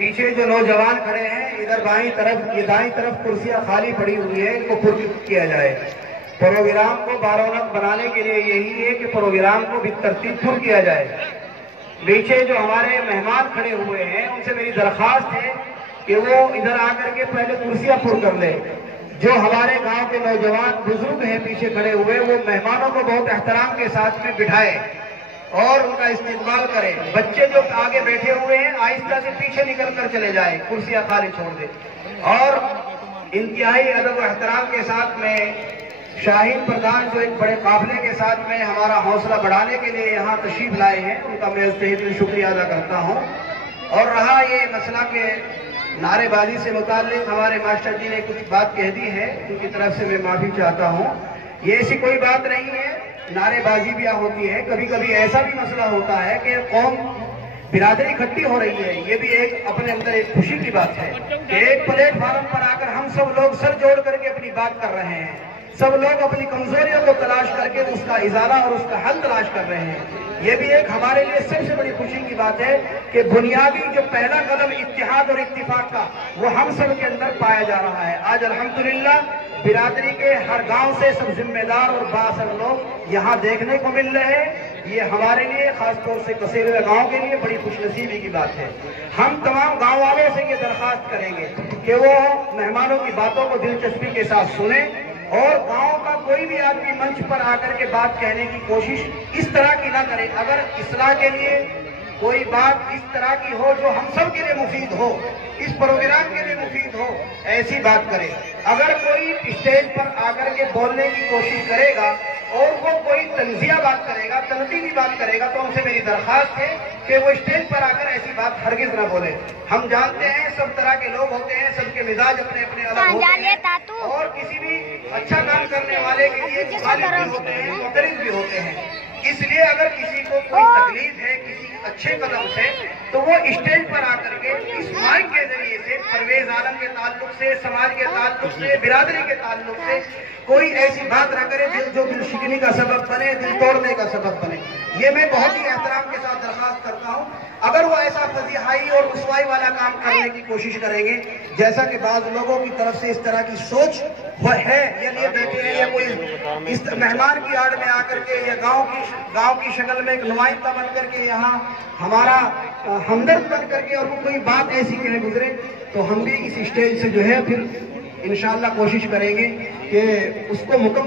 पीछे जो नौजवान खड़े हैं, इधर बाईं तरफ, ये दाईं तरफ कुर्सियां खाली पड़ी हुई है, इनको पुरस्कृत किया जाए। प्रोग्राम को बारौनक बनाने के लिए यही है कि प्रोग्राम को भी तरतीब पुर किया जाए। पीछे जो हमारे मेहमान खड़े हुए हैं, उनसे मेरी दरखास्त है कि वो इधर आकर के पहले कुर्सियां पुर कर ले। जो हमारे गांव के नौजवान बुजुर्ग हैं पीछे खड़े हुए, वो मेहमानों को बहुत एहतराम के साथ में बिठाए और उनका इस्तेमाल करें। बच्चे जो आगे बैठे हुए हैं, आहिस्ता से पीछे निकल कर चले जाए, कुर्सियां खाली छोड़ दे। और इंतहाई अदब व एहतराम के साथ में शाहीन प्रधान जो एक बड़े काफिले के साथ में हमारा हौसला बढ़ाने के लिए यहाँ तशरीफ लाए हैं, उनका मैं तहे दिल शुक्रिया अदा करता हूँ। और रहा ये मसला के नारेबाजी से मुताल्लिक, हमारे मास्टर जी ने कुछ बात कह दी है, उनकी तरफ से मैं माफी चाहता हूँ। ये ऐसी कोई बात नहीं है, नारेबाजी भी होती है। कभी कभी ऐसा भी मसला होता है कि कौम बिरादरी इकट्ठी हो रही है, ये भी एक अपने अंदर एक खुशी की बात है कि एक प्लेटफार्म पर आकर हम सब लोग सर जोड़ करके अपनी बात कर रहे हैं। सब लोग अपनी कमजोरियों को तलाश करके उसका इजाला और उसका हल तलाश कर रहे हैं। ये भी एक हमारे लिए सबसे बड़ी खुशी की बात है कि बुनियादी जो पहला कदम इत्तेहाद और इत्तिफाक का, वो हम सब के अंदर पाया जा रहा है। आज अल्हम्दुलिल्लाह बिरादरी के हर गांव से सब जिम्मेदार और बाअसर लोग यहाँ देखने को मिल रहे हैं। ये हमारे लिए, खासतौर से कसेरे गांव के लिए बड़ी खुशनसीबी की बात है। हम तमाम गांव वालों से ये दरखास्त करेंगे कि वो मेहमानों की बातों को दिलचस्पी के साथ सुने और गांव का कोई भी आदमी मंच पर आकर के बात कहने की कोशिश इस तरह की ना करे। अगर इस्लाह के लिए कोई बात इस तरह की हो जो हम सब के लिए मुफीद हो, इस प्रोग्राम के लिए मुफीद हो, ऐसी बात करे। अगर कोई स्टेज पर आकर के बोलने की कोशिश करेगा और वो कोई तंजिया बात करेगा, तनकीदी बात करेगा, तो उनसे मेरी दरखास्त है कि वो स्टेज पर आकर ऐसी बात हरगिज न बोले। हम जानते हैं सब तरह के लोग होते हैं, सबके मिजाज अपने अपने अलग होते हैं और किसी भी अच्छा काम करने वाले के लिए मुखालिफ भी होते हैं, मुतरिद भी होते हैं। इसलिए अगर किसी को कोई तकलीफ है किसी अच्छे कदम से, तो वो स्टेज पर आकर के इस माइक के जरिए से परवेज आलम के ताल्लुक से, समाज के ताल्लुक से, बिरादरी के ताल्लुक से कोई ऐसी बात न करे जो दिल शिकनी का सबब बने, दिल तोड़ने का सबब बने। ये मैं बहुत ही एहतराम के साथ दरखास्त करता हूँ। अगर वो ऐसा फजीहाई और रुसवाई वाला काम करने की कोशिश करेंगे, जैसा कि बाज लोगों की तरफ से इस तरह की सोच है, या लिए बैठे हैं, या कोई इस मेहमान की आड़ में आकर के या गांव की शक्ल में एक नुमाइंदा बन करके यहाँ हमारा हमदर्द बन करके और वो कोई बात ऐसी कह गुजरे, तो हम भी इस स्टेज से जो है फिर इंशाअल्लाह कोशिश करेंगे कि उसको मुकम्मल